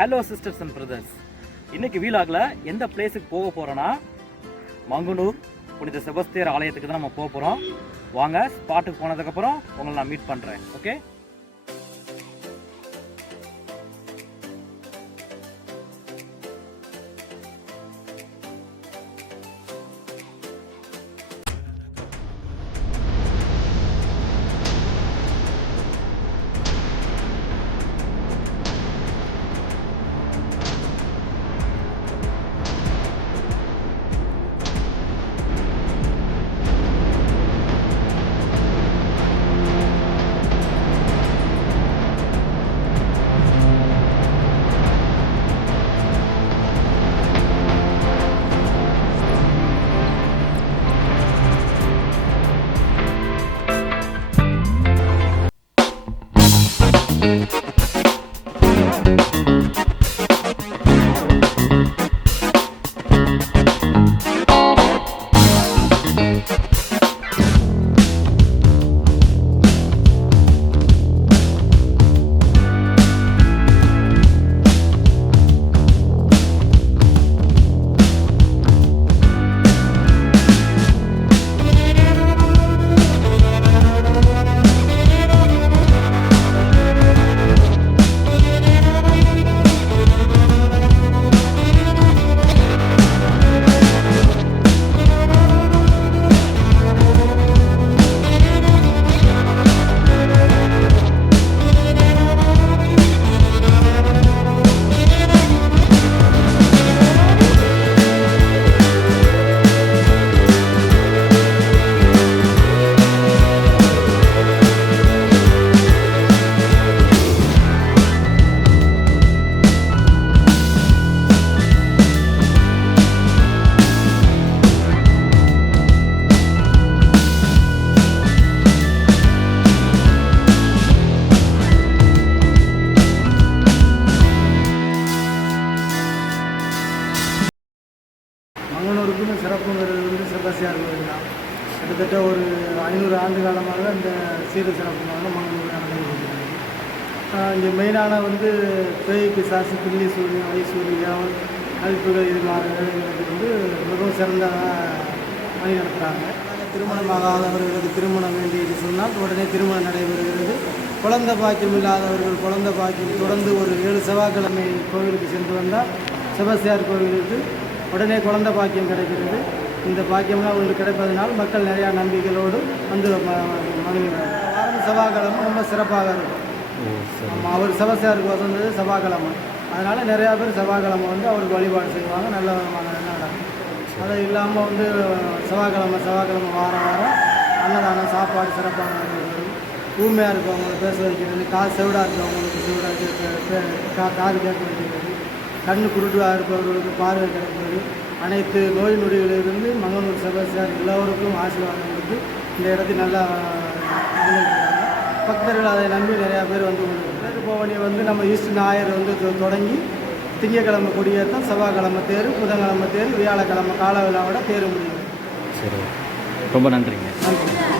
Hello sisters and brothers, இன்னைக்கு வீலாகில் எந்த பிளேஸுக்கு போக போகிறோன்னா மங்கனூர் புனித செபஸ்தியார் ஆலயத்துக்கு தான் நம்ம போக போகிறோம். வாங்க, ஸ்பாட்டுக்கு போனதுக்கப்புறம் உங்களை நான் மீட் பண்ணுறேன். ஓகே, மங்கனூருக்குன்னு சிறப்புங்கிறது வந்து செபஸ்தியார் கோவில் தான். கிட்டத்தட்ட ஒரு 500 ஆண்டு காலமாக இந்த சீரு சிறப்புமாக மங்கனூர் நடந்து கொண்டிருக்கிறது. இங்கே மெயினான வந்து பேய் பிசாசு பில்லி சூரியன் ஐசூரியம் அழிப்புகள் இது மாதிரி வேலைகளுக்கு வந்து மிகவும் சிறந்த பணி நடத்துகிறாங்க. திருமணமாகாதவர்களுக்கு திருமணம் வேண்டியது சொன்னால் உடனே திருமணம் நடைபெறுகிறது. குழந்தை பாக்கியம் இல்லாதவர்கள் குழந்தை பாக்கியம் தொடர்ந்து ஒரு 7 செவ்வாய்க்கிழமை கோவிலுக்கு சென்று வந்தால் செபஸ்தியார் கோவிலுக்கு உடனே குழந்தை பாக்கியம் கிடைக்கிறது. இந்த பாக்கியம்லாம் அவங்களுக்கு கிடைப்பதனால் மக்கள் நிறையா நம்பிக்கைகளோடு வந்து மகிழ்கிறாங்க. வாரம் செவ்வாய்க்கிழமை ரொம்ப சிறப்பாக இருக்கும். அவர் செபஸ்தியாருக்கு வசந்தது செவ்வாய்க்கிழமை, அதனால் நிறையா பேர் செவ்வாய்க்கிழமை வந்து அவருக்கு வழிபாடு செய்வாங்க. நல்ல விதமாக நடக்கும். அது இல்லாமல் வந்து செவ்வாய்க்கிழமை வாரம் அன்னதானம் சாப்பாடு சிறப்பாக நடக்கிறது. ஊமையாக இருக்கவங்களுக்கு பேச வைக்கிறது, காது செவிடாக இருக்கவங்களுக்கு காது கேட்க வைக்கிறது, கண்ணு குருடாக இருப்பவர்களுக்கு பார்வை கிடைக்கிறது. அனைத்து நோய் நொடிகளிலிருந்து மங்கனூர் செபஸ்தியார் எல்லோருக்கும் ஆசீர்வாதம் கொடுத்து இந்த இடத்தில் நல்லா நடந்துக்கிறாங்க. பக்தர்கள் அதை நம்பி நிறையா பேர் வந்து கொண்டு பவனி வந்து நம்ம ஈஸ்ட் ஞாயிறு வந்து தொடங்கி திங்கக்கிழமை கொடியேற்றம், செவ்வாய்க்கிழமை தேர், புதன்கிழமை தேர், வியாழக்கிழமை கால விழாவோட தேர் முடியும். சரி, ரொம்ப நன்றிங்க. நன்றி.